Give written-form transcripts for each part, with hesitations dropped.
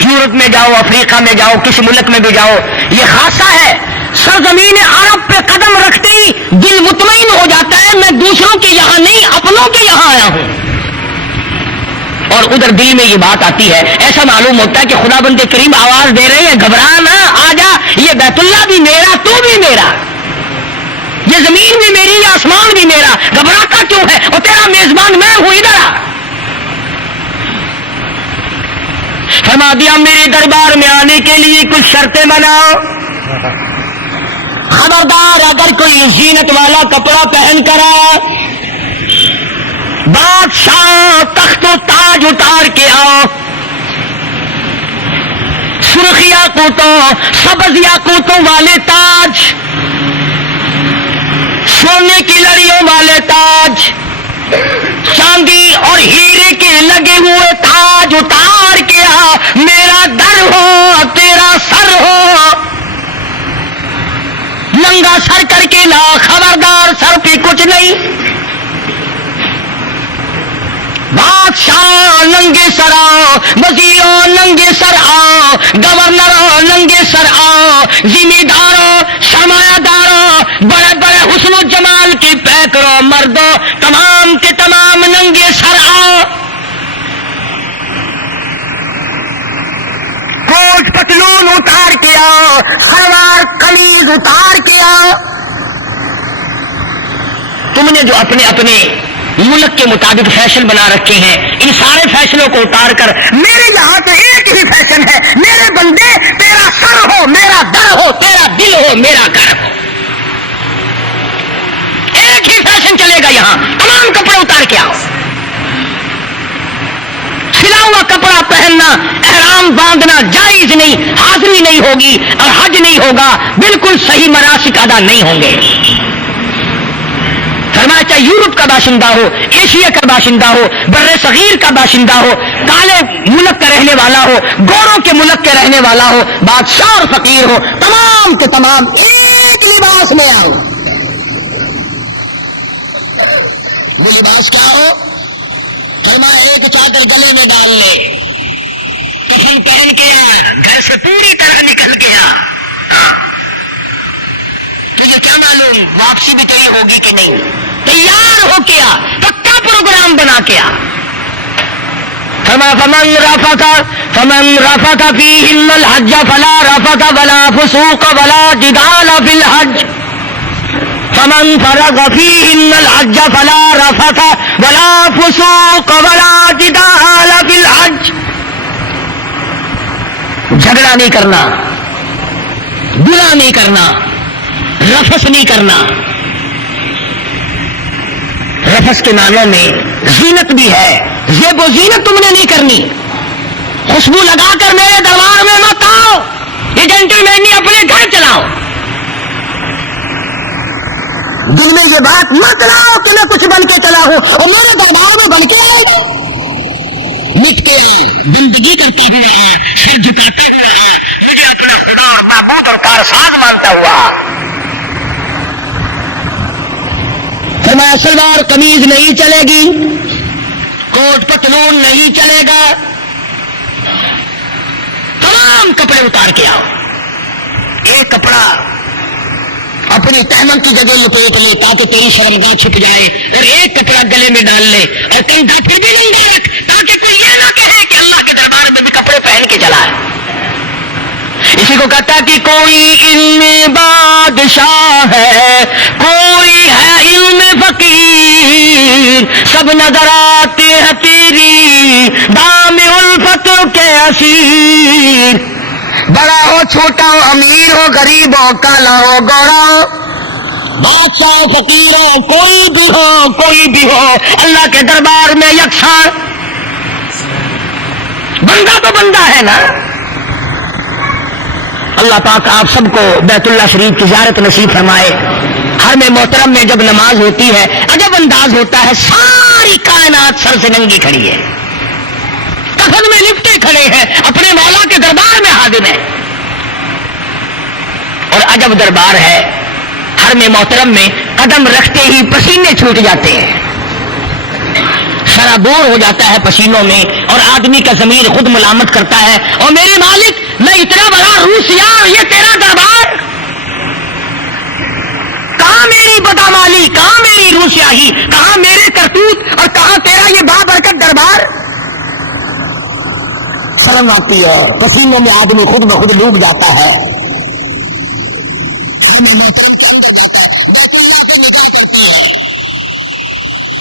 Europe میں جاؤ، افریقہ میں جاؤ، کسی ملک میں بھی جاؤ، یہ خاصہ ہے، سرزمین عرب پہ قدم رکھتے ہی دل مطمئن ہو جاتا ہے، میں دوسروں کے یہاں نہیں اپنوں کے یہاں آیا ہوں۔ اور ادھر دل میں یہ بات آتی ہے، ایسا معلوم ہوتا ہے کہ خدا بند کریم آواز دے رہے ہیں، گھبرا نہ، آ جا، یہ بیت اللہ بھی میرا، تو بھی میرا، یہ زمین بھی میری، یہ آسمان بھی میرا، گھبراتا کیوں ہے، اور تیرا میزبان میں ہوں، ادھر آ۔ فرما دیا میرے دربار میں آنے کے لیے کچھ شرطیں بناؤ، خبردار اگر کوئی زینت والا کپڑا پہن کر آیا، بادشاہ تخت و تاج اتار کے آؤ، سرخ یاقوتوں سبز یاقوتوں والے تاج، سونے کی لڑیوں والے تاج، چاندی اور ہیرے کے لگے ہوئے تاج اتار کے آ، میرا در ہو تیرا سر ہو، ننگا سر کر کے لا، خبردار سر پہ کچھ نہیں، بادشاہ ننگے سر آؤ، وزیروں ننگے سر آؤ، گورنروں ننگے سر آؤ، ذمہ داروں سرمایہ داروں بڑے بڑے حسن و جمال کے پیکروں مردوں تمام کے تمام ننگے سر آؤ، کوٹ پتلون اتار کے آؤ، سلوار قمیض اتار کے آؤ۔ تم نے جو اپنے اپنے ملک کے مطابق فیشن بنا رکھے ہیں، ان سارے فیشنوں کو اتار کر میرے یہاں تو ایک ہی فیشن ہے، میرے بندے تیرا سر ہو میرا در ہو، تیرا دل ہو میرا گھر ہو، ایک ہی فیشن چلے گا یہاں، تمام کپڑے اتار کے آؤ، سلا ہوا کپڑا پہننا، احرام باندھنا جائز نہیں، حاضری نہیں ہوگی اور حج نہیں ہوگا، بالکل صحیح مناسک ادا نہیں ہوں گے۔ فرمایا چاہے یورپ کا باشندہ ہو، ایشیا کا باشندہ ہو، بر صغیر کا باشندہ ہو، کالے ملک کا رہنے والا ہو، گوروں کے ملک کے رہنے والا ہو، بادشاہ اور فقیر ہو، تمام کے تمام ایک لباس میں آؤ۔ وہ لباس کیا ہو؟ فرمایا ایک چادر گلے میں ڈال لے، کفن پہن کے گھر سے پوری طرح نکل گیا، تجھے کیا معلوم واپسی بھی تیری ہوگی کہ نہیں، تیار ہو کے آ، پکا پروگرام بنا کے آ۔ فمن رفث فیہن الحج فلا رفث ولا فسوق ولا جدال فی الحج، فمن فرض فیہن الحج فلا رفث ولا فسوق ولا جدال فی الحج۔ جھگڑا نہیں کرنا، برا نہیں کرنا، رفث نہیں کرنا، رفث کے معنوں میں زینت بھی ہے، زیب و زینت تم نے نہیں کرنی، خوشبو لگا کر میرے دربار میں مت آؤ، یہ جنٹلمینی اپنے گھر چلاؤ، دل میں یہ بات مت لاؤ کہ میں کچھ بن کے چلا ہوں اور میرے دربار میں بن کے آئے، مٹ کے آئے، بندگی کرتے ہوئے آئے، سر جھکاتے ہوئے آئے، مجھے اپنا خدا اور معبود اور کارساز مانتا ہوا۔ فرمایا سلوار قمیض نہیں چلے گی، کوٹ پتلون نہیں چلے گا، تمام کپڑے اتار کے آؤ، ایک کپڑا اپنی تہمت کی جگہ لپیٹ لے تاکہ تیری شرمگاہ چھپ جائے، اور ایک کپڑا گلے میں ڈال لے، اور کنکھا پھر بھی ننگا رکھ تاکہ کوئی یہ نہ کہے کہ اللہ کے دربار میں بھی کپڑے پہن کے چلا ہے۔ اسی کو کہتا ہے کہ کوئی علم بادشاہ ہے، کوئی ہے علم فقیر، سب نظر آتے ہیں تیری دام الفت کے اسیر، بڑا ہو چھوٹا ہو امیر ہو غریب ہو کالا ہو گورا، بادشاہ فقیر ہو کوئی بھی ہو اللہ کے دربار میں یکساں، بندہ تو بندہ ہے نا۔ اللہ پاک آپ سب کو بیت اللہ شریف کی زیارت نصیب فرمائے۔ حرم محترم میں جب نماز ہوتی ہے عجب انداز ہوتا ہے، ساری کائنات سر سے ننگی کھڑی ہے، کفن میں لپٹے کھڑے ہیں، اپنے مولا کے دربار میں حاضر ہیں، اور عجب دربار ہے، حرم محترم میں قدم رکھتے ہی پسینے چھوٹ جاتے ہیں، شرابور ہو جاتا ہے پسینوں میں اور آدمی کا ضمیر خود ملامت کرتا ہے، اور میرے مالک میں اتنا بڑا روسیا، یہ تیرا دربار، کہاں میری بدامالی، کہاں میری روسیاہی، کہاں میرے کرتوت، اور کہاں تیرا یہ بابرکت دربار؟ شرم آتی ہے، پسینوں میں آدمی خود بخود ڈوب جاتا ہے۔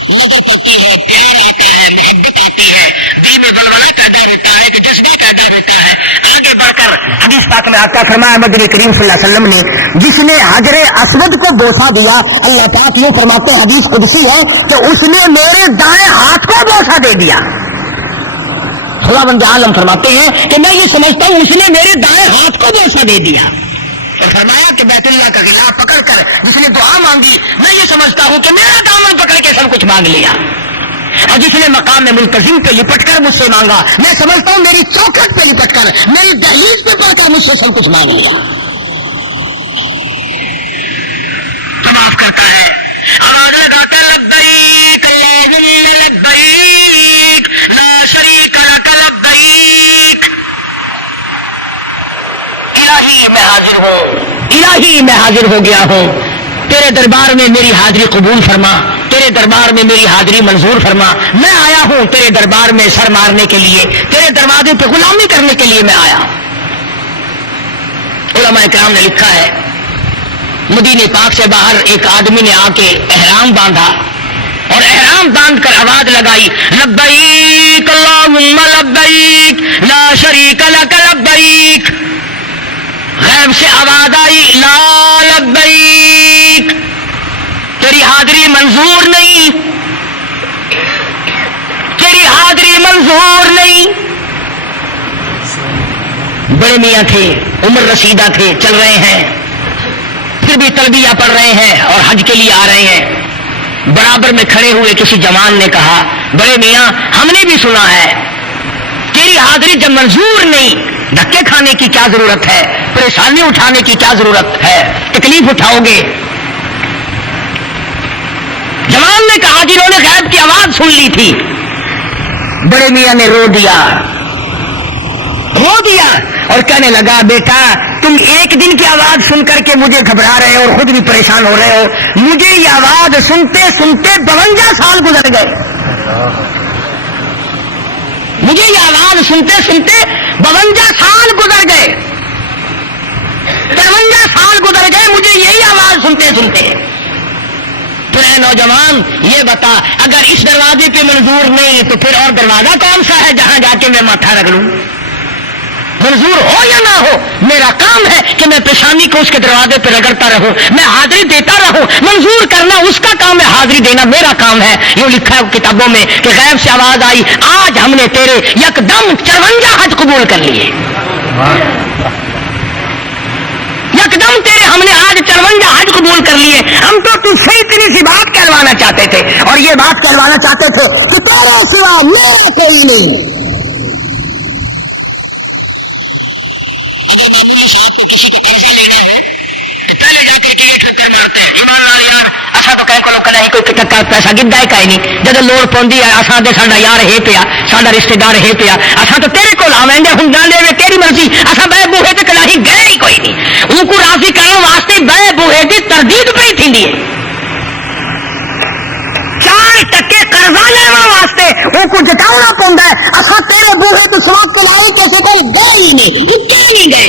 نظر پڑتی ہے، پیار آتا ہے، محبت آتی ہے، دل میں بلوانے پیدا ہوتا ہے، جذبے پیدا ہوتا ہے۔ آگے بڑھ کر حدیث پاک میں آتا فرمایا نبی کریم صلی اللہ علیہ وسلم نے جس نے حجر اسود کو بوسہ دیا، اللہ پاک یہ فرماتے ہیں حدیث قدسی ہے کہ اس نے میرے دائیں ہاتھ کو بوسہ دے دیا۔ خداوند عالم فرماتے ہیں کہ میں یہ سمجھتا ہوں اس نے میرے دائیں ہاتھ کو بوسہ دے دیا، اور فرمایا کہ بیت اللہ کا غلاف پکڑ کر جس نے دعا مانگی، میں یہ سمجھتا ہوں کہ میرا دامن پکڑ کے سب کچھ مانگ لیا، اور جس نے مقام میں ملتزم پہ لپٹ کر مجھ سے مانگا، میں سمجھتا ہوں میری چوکھٹ پہ لپٹ کر، میری دہلیز پہ پڑھ کر مجھ سے سب کچھ مانگ لیا۔ تو معاف کرتا ہے، آواز لگاتا لبیک اللہم لبیک لا شریک لک لبیک، الہی میں حاضر ہوں، الہی میں حاضر ہو گیا ہوں، تیرے دربار میں میری حاضری قبول فرما، تیرے دربار میں میری حاضری منظور فرما، میں آیا ہوں تیرے دربار میں سر مارنے کے لیے، تیرے دروازے پہ غلامی کرنے کے لیے میں آیا۔ علماء کرام نے لکھا ہے مدینے پاک سے باہر ایک آدمی نے آ کے احرام باندھا اور احرام باندھ کر آواز لگائی لبیک اللہم لبیک لا شریک لک لبیک، غیب سے آواز آئی لا لبیک، تیری حاضری منظور نہیں، تیری حاضری منظور نہیں۔ بڑے میاں تھے، عمر رسیدہ تھے، چل رہے ہیں، پھر بھی تلبیہ پڑھ رہے ہیں اور حج کے لیے آ رہے ہیں۔ برابر میں کھڑے ہوئے کسی جوان نے کہا بڑے میاں ہم نے بھی سنا ہے تیری حاضری جب منظور نہیں، دھکے کھانے کی کیا ضرورت ہے، پریشانی اٹھانے کی کیا ضرورت ہے، تکلیف اٹھاؤ گے؟ جوان نے کہا جنہوں نے غیب کی آواز سن لی تھی۔ بڑے میاں نے رو دیا اور کہنے لگا بیٹا تم ایک دن کی آواز سن کر کے مجھے گھبرا رہے ہو اور خود بھی پریشان ہو رہے ہو، مجھے یہ آواز سنتے سنتے 52 سال گزر گئے، مجھے یہ آواز سنتے سنتے 52 سال گزر گئے، 53 سال گزر گئے مجھے یہی آواز سنتے سنتے۔ تو اے نوجوان یہ بتا اگر اس دروازے پہ منظور نہیں تو پھر اور دروازہ کون سا ہے جہاں جا کے میں ماتھا رکھ لوں؟ منظور ہو یا نہ ہو میرا کام ہے کہ میں پیشانی کو اس کے دروازے پہ رگڑتا رہوں، میں حاضری دیتا رہوں، منظور کرنا اس کا کام ہے، حاضری دینا میرا کام ہے۔ یوں لکھا ہے کتابوں میں کہ غیب سے آواز آئی آج ہم نے تیرے یکدم 54 حج قبول کر لیے، یکدم تیرے ہم نے آج 54 حج قبول کر لیے۔ ہم تو تجھ سے اتنی سی بات کہلوانا چاہتے تھے اور یہ بات کہلوانا چاہتے تھے کہ تیرے سوا میرا کوئی نہیں۔ پیسہ گدا ہی نہیں جب لوڑ پوندی ہے اساں تے ساڈا یار ہے پیا، ساڈا رشتے دار ہے پیا، اساں تو تیرے کول آویں گے، ہن جان دے تیری مرضی، اساں بے بوہے تے کلاہی گئے ہی کوئی نہیں، ان کو راضی کرنے واسطے بے بوہے دی تردید پئی تھیندی ہے، 4% قرضہ لینا واسطے ان کو جٹاؤنا پوندا ہے، اساں تیرے بوہے تے سوا کلاہی کسے کول گئے ہی نہیں، کیوں نہیں گئے؟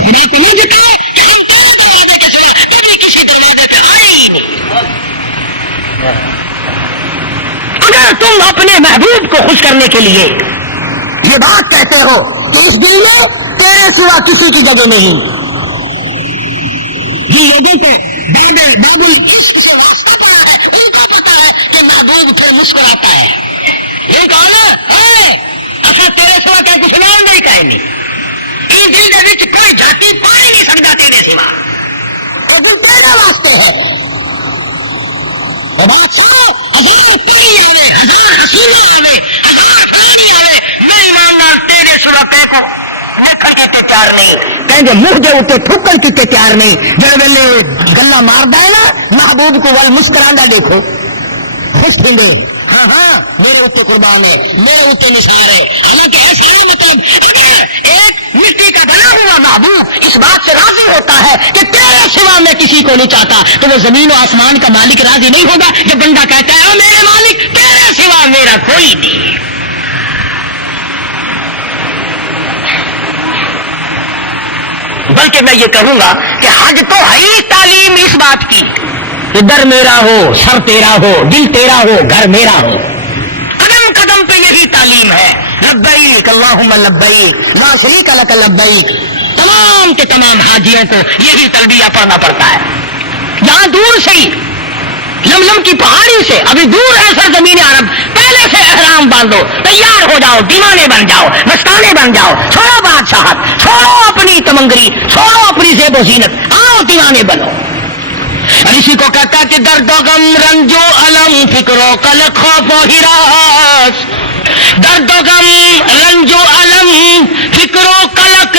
خدا تو نہیں جٹائے کہ ہم تیرے دروازے کے سوا کبھی کسی دروازے پہ آئے ہی نہیں۔ اگر تم اپنے محبوب کو خوش کرنے کے لیے یہ بات کہتے ہو کہ اس دل میں تیرے سوا کسی کی جگہ نہیں، یہ لوگوں کو بابل عشق سے واسطہ پڑا ہے، ان کو پتا ہے کہ محبوب سے مسکراتا ہے، یہ کہنا اچھا تیرے سوا کیا کچھ نام نہیں کہیں گے، اس دل کے وچ کوئی جاتی پا ہی نہیں سکتا تیرے سوا، اور دل تیرے واسطے ہے۔ بادشاہ ہزار پانی آئے، ہزار حسینے آئے، ہزار پانی آئے، میں ایماندار تیرے سراپے کو نکھر کی تیار نہیں، کہیں گے منہ دے اتنے تھوکن کی تیار نہیں، جڑ ویلے گلا مار ہے نا محبوب کو ول مسکراندا دیکھو، خوش تھیں گے ہاں ہاں میرے اوپر قربان ہے, میرے اوپر نثار ہے. حالانکہ ایسا ہے مطلب اگر ایک مٹی کا بنا ہوا محبوب اس بات سے راضی ہوتا ہے کہ تیرے سوا میں کسی کو نہیں چاہتا, تو وہ زمین و آسمان کا مالک راضی نہیں ہوگا جب بندہ کہتا ہے او میرے مالک تیرے سوا میرا کوئی نہیں. بلکہ میں یہ کہوں گا کہ حج تو ہے ہی تعلیم اس بات کی کہ در میرا ہو, سر تیرا ہو, دل تیرا ہو, گھر میرا ہو. قدم قدم پہ یہی تعلیم ہے. لبیک اللہم لبیک لا شریک لک لبیک. تمام کے تمام حاجیوں کو یہی تلبیہ پڑھنا پڑتا ہے. جہاں دور سے ہی لملم کی پہاڑی سے ابھی دور ہے سرزمین عرب, پہلے سے احرام باندھو, تیار ہو جاؤ, دیوانے بن جاؤ, مستانے بن جاؤ, چھوڑو بادشاہت, چھوڑو اپنی تمنگری, چھوڑو اپنی زیب و زینت, آؤ دیوانے بنو. اسی کو کہتا کہ درد و غم رنج و علم فکر و قلق خوف و ہراس. درد و غم رنج و علم فکر و قلق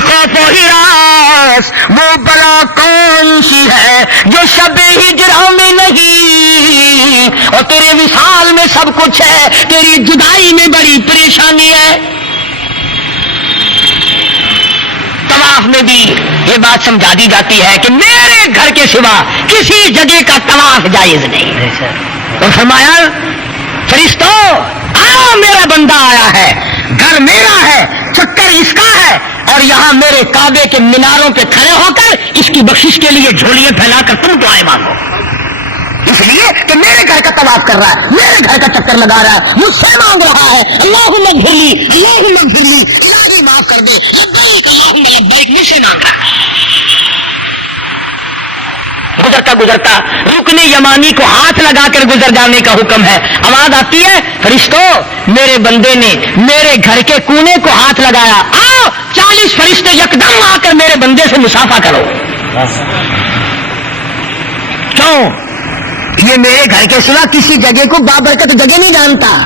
خوف و ہراس. وہ بلا کون سی ہے جو شب ہجرہ میں نہیں, اور تیرے وصال میں سب کچھ ہے, تیری جدائی میں بڑی پریشانی ہے. طواف میں بھی یہ بات سمجھا دی جاتی ہے کہ میرے گھر کے سوا کسی جگہ کا طواف جائز نہیں. اور فرمایا فرشتوں آؤ, میرا بندہ آیا ہے, گھر میرا ہے, چکر اس کا ہے, اور یہاں میرے کعبے کے میناروں پہ کھڑے ہو کر اس کی بخشش کے لیے جھولیاں پھیلا کر تم دعائیں مانگو. اس لیے کہ میرے گھر کا طواف کر رہا ہے, میرے گھر کا چکر لگا رہا ہے, مجھ سے مانگ رہا ہے اللہم اغفر لی, اللہم اغفر لی, الہی معاف کر دے, لبیک اللہم لبیک, مجھ سے مانگ رہا ہے. گزرتا گزرتا رکن یمانی کو ہاتھ لگا کر گزر جانے کا حکم ہے. آواز آتی ہے فرشتوں میرے بندے نے میرے گھر کے کونے کو ہاتھ لگایا, آؤ 40 فرشتے یکدم آ کر میرے بندے سے مصافحہ کرو. کیوں؟ یہ میرے گھر کے سوا کسی جگہ کو بابرکت جگہ نہیں جانتا,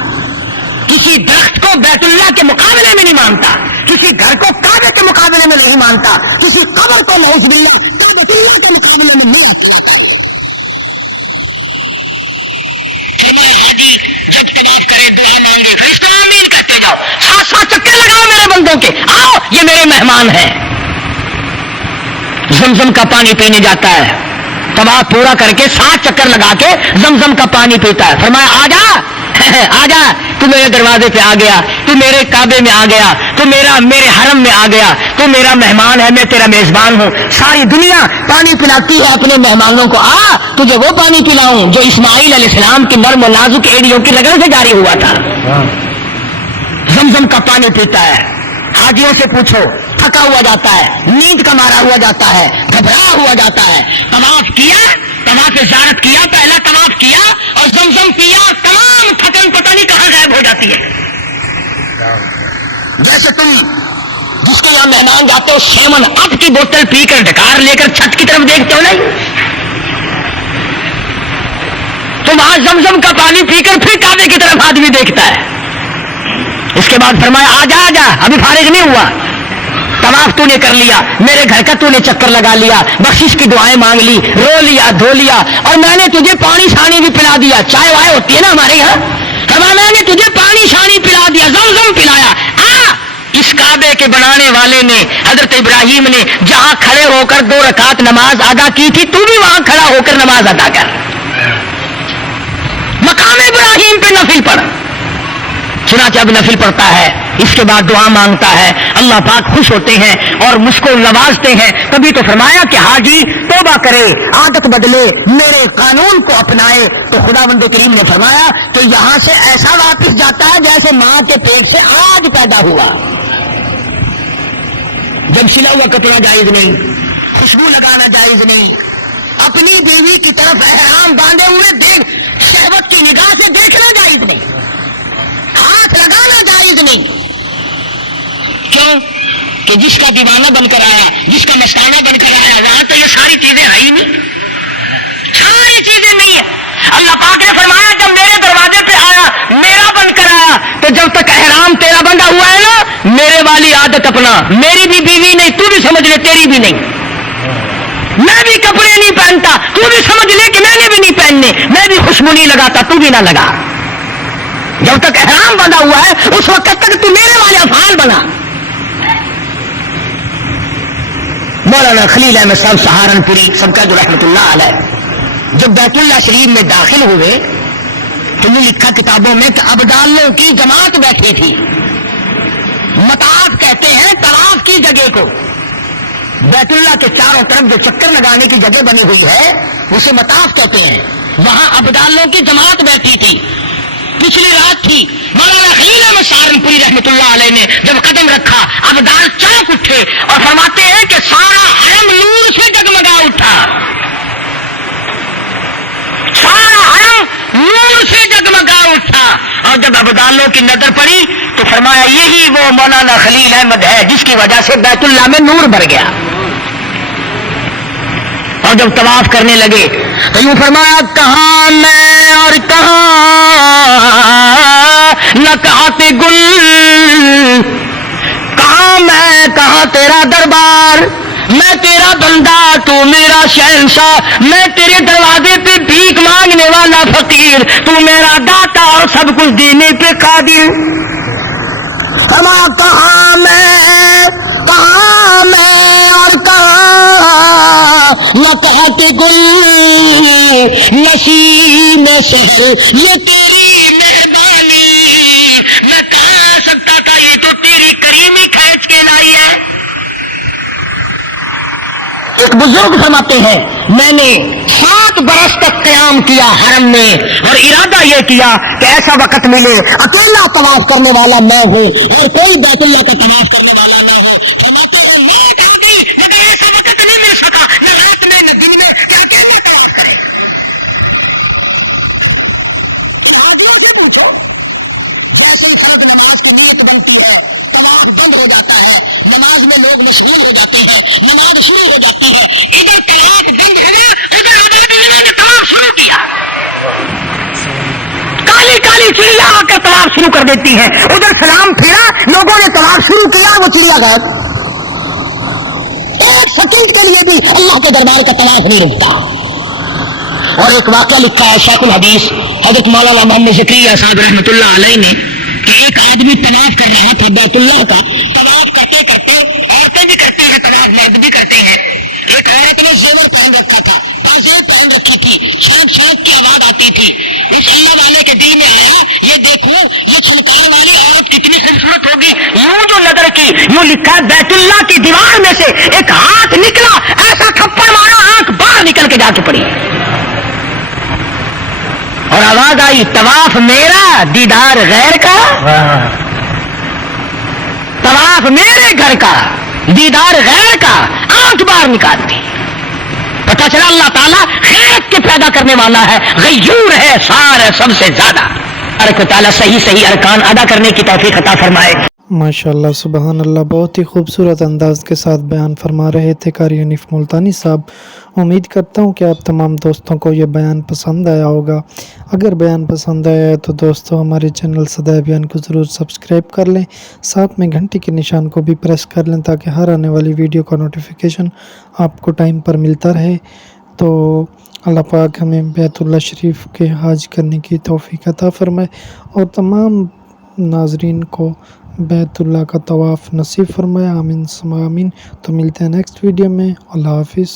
کسی درخت کو بیت اللہ کے مقابلے میں نہیں مانتا, کسی گھر کو کعبے کے مقابلے میں نہیں مانتا, کسی قبر کو نعوذ باللہ بیت اللہ کے مقابلے میں نہیں رکھتا. جب طواف کرے دعا مانگے فرشتہ آمین کہتے جاؤ, 7 چکر لگاؤ میرے بندوں کے, آؤ یہ میرے مہمان ہیں. زمزم کا پانی پینے جاتا ہے, طواف پورا کر کے 7 چکر لگا کے زمزم کا پانی پیتا ہے. فرمایا آ جا آ جا, تو میرے دروازے پہ آ گیا, تو میرے کعبے میں آ گیا, تو میرے حرم میں آ گیا, تو میرا مہمان ہے, میں تیرا میزبان ہوں. ساری دنیا پانی پلاتی ہے اپنے مہمانوں کو, آ تجھے وہ پانی پلاؤں جو اسماعیل علیہ السلام کی نرم و نازک ایڑیوں کی لگن سے جاری ہوا تھا. زمزم کا پانی پیتا ہے. حاجیوں سے پوچھو, تھکا ہوا جاتا ہے, نیند کا مارا ہوا جاتا ہے, گھبرایا ہوا جاتا ہے, طواف کیا, طواف زیارت کیا, پہلا طواف کیا اور زمزم پیا, تمام تھکن پتہ نہیں کہاں غائب ہو جاتی ہے. جیسے تم جس کے یہاں مہمان جاتے ہو 7 اپ کی بوتل پی کر ڈکار لے کر چھت کی طرف دیکھتے ہو نہیں, تو وہاں زمزم کا پانی پی کر پھر کعبے کی طرف آدمی دیکھتا ہے. اس کے بعد فرمایا آ جا آ جا, ابھی فارغ نہیں ہوا, طواف تو نے کر لیا, میرے گھر کا تو نے چکر لگا لیا, بخشش کی دعائیں مانگ لی, رو لیا, دھو لیا, اور میں نے تجھے پانی شانی بھی پلا دیا. چائے وائے ہوتی ہے نا ہمارے یہاں, فرمایا میں نے تجھے پانی شانی پلا دیا, زمزم پلایا. اس کعبے کے بنانے والے نے حضرت ابراہیم نے جہاں کھڑے ہو کر 2 رکعت نماز ادا کی تھی, تو بھی وہاں کھڑا ہو کر نماز ادا کر. مقام ابراہیم پہ نفل پڑھ. چنانچہ اب نفل پڑتا ہے, اس کے بعد دعا مانگتا ہے, اللہ پاک خوش ہوتے ہیں اور مجھ کو نوازتے ہیں. تبھی تو فرمایا کہ حاجی توبہ کرے, عادت بدلے, میرے قانون کو اپنائے. تو خدا بند کریم نے فرمایا کہ یہاں سے ایسا واپس جاتا ہے جیسے ماں کے پیٹ سے آج پیدا ہوا. جب سلا ہوا کپڑا جائز نہیں, خوشبو لگانا جائز نہیں, اپنی بیوی کی طرف احرام باندھے ہوئے دیکھ شہوت کی نگاہ سے دیکھنا جائز نہیں, ہاتھ لگانا جائز نہیں. کیوں کہ جس کا دیوانہ بن کر آیا, جس کا مستانہ بن کر آیا, وہاں تو یہ ساری چیزیں آئی نہیں, ساری چیزیں نہیں ہے. اللہ پاک نے فرمایا جب میرے دروازے پہ آیا, میرا بن کر آیا, تو جب تک احرام تیرا بندہ ہوا ہے نا, میرے والی عادت اپنا, میری بھی بیوی نہیں, تو بھی سمجھ لے تیری بھی نہیں. میں بھی کپڑے نہیں پہنتا، تو بھی سمجھ لے کہ میں نے بھی نہیں پہننے، میں بھی خوشبو نہیں لگاتا، تو بھی نہ لگا۔ جب تک احرام بندھا ہوا ہے اس وقت تک تو میرے والے افعال بنا۔ مولانا خلیل احمد صاحب سہارنپوری سب کا جو رحمت اللہ علیہ جب بیت اللہ شریف میں داخل ہوئے تو یہ لکھا کتابوں میں کہ ابدالوں کی جماعت بیٹھی تھی۔ مطاف کہتے ہیں طواف کی جگہ کو، بیت اللہ کے چاروں طرف جو چکر لگانے کی جگہ بنی ہوئی ہے اسے مطاف کہتے ہیں، وہاں ابدالوں کی جماعت بیٹھی تھی۔ پچھلی رات تھی، مولانا خلیل احمد سہارنپوری رحمۃ اللہ علیہ نے جب قدم رکھا ابدال چونک اٹھے اور فرماتے ہیں کہ سارا حرم نور سے جگمگا اٹھا، سارا حرم نور سے جگمگا اٹھا۔ اور جب ابدالوں کی نظر پڑی تو فرمایا یہی وہ مولانا خلیل احمد ہے جس کی وجہ سے بیت اللہ میں نور بھر گیا۔ اور جب طواف کرنے لگے تو یوں فرمایا کہاں میں اور کہاں نکہت گل، کہاں میں کہاں تیرا دربار، میں تیرا بندہ تو میرا شہنشاہ، میں تیرے دروازے پہ بھیک مانگنے والا فقیر، تو میرا داتا اور سب کچھ دینے پہ قادر۔ کہاں میں اور کہاں نکہت گل، نسیم شہر یہ تیری مہربانی، میں کہہ سکتا تھا یہ تو تیری کریمی کھینچ کے لائی ہے۔ ایک بزرگ فرماتے ہیں میں نے 7 برس تک قیام کیا حرم میں اور ارادہ یہ کیا کہ ایسا وقت ملے اکیلا طواف کرنے والا میں ہوں اور کوئی بیت اللہ کا طواف کرنے والا نہ ہو۔ فرماتے ہیں لوٹ آ گئی مگر ایسا وقت نہیں مل سکا، نہ رات میں نہ دن میں کہ اکیلا طواف کرے۔ شادیوں سے پوچھو، جیسے ہی فرض نماز کی نیت بنتی ہے طواف بند ہو جاتا ہے، نماز میں لوگ مشغول ہو جاتے ہیں، نماز شروع ہو جاتی ہے، ادھر طواف بند ہوا، ادھر عبادت نے طواف شروع کیا۔ کالی کالی چڑیا آ کر طواف شروع کر دیتی ہیں، ادھر سلام پھیرا، لوگوں نے طواف شروع کیا، وہ چڑیا غائب۔ ایک سیکنڈ کے لیے بھی اللہ کے دربار کا طواف نہیں رکتا۔ اور ایک واقعہ لکھا ہے شیخ الحدیث حضرت مولانا محمد زکریا صاحب رحمۃ اللہ علیہ نے کہ ایک آدمی طواف کر رہا تھا بیت اللہ کا، طواف کرتے کرتے عورتیں بھی کرتے ہیں طواف، مرد بھی کرتے ہیں، ایک عورت نے زیور پہن رکھا تھا، بازیں پہن رکھی تھی، چھڑک چھڑک کی آواز آتی تھی۔ اس اللہ والے کے دل میں آیا یہ دیکھو یہ چھلکار والی عورت کتنی خوبصورت ہوگی، یوں جو نظر کی یوں لکھا بیت اللہ کی دیوار میں سے ایک ہاتھ نکلا، ایسا تھپڑ مارا آنکھ باہر نکل کے جا کے پڑی اور آواز آئی طواف میرا دیدار غیر کا، طواف میرے گھر کا دیدار غیر کا، آنکھ باہر نکال دی۔ پتہ چلا اللہ تعالیٰ خیرت کے پیدا کرنے والا ہے، غیور ہے، سارے سب سے زیادہ۔ اللہ تعالیٰ صحیح ارکان ادا کرنے کی توفیق عطا فرمائے۔ ماشاءاللہ سبحان اللہ، بہت ہی خوبصورت انداز کے ساتھ بیان فرما رہے تھے قاری حنیف ملتانی صاحب۔ امید کرتا ہوں کہ آپ تمام دوستوں کو یہ بیان پسند آیا ہوگا۔ اگر بیان پسند آیا ہے تو دوستو ہمارے چینل صدائے بیان کو ضرور سبسکرائب کر لیں، ساتھ میں گھنٹی کے نشان کو بھی پریس کر لیں تاکہ ہر آنے والی ویڈیو کا نوٹیفیکیشن آپ کو ٹائم پر ملتا رہے۔ تو اللہ پاک ہمیں بیت اللہ شریف کے حج کرنے کی توفیق عطا فرمائے اور تمام ناظرین کو بیت اللہ کا طواف نصیب فرمائے، آمین ثم آمین۔ تو ملتے ہیں نیکسٹ ویڈیو میں، اللہ حافظ۔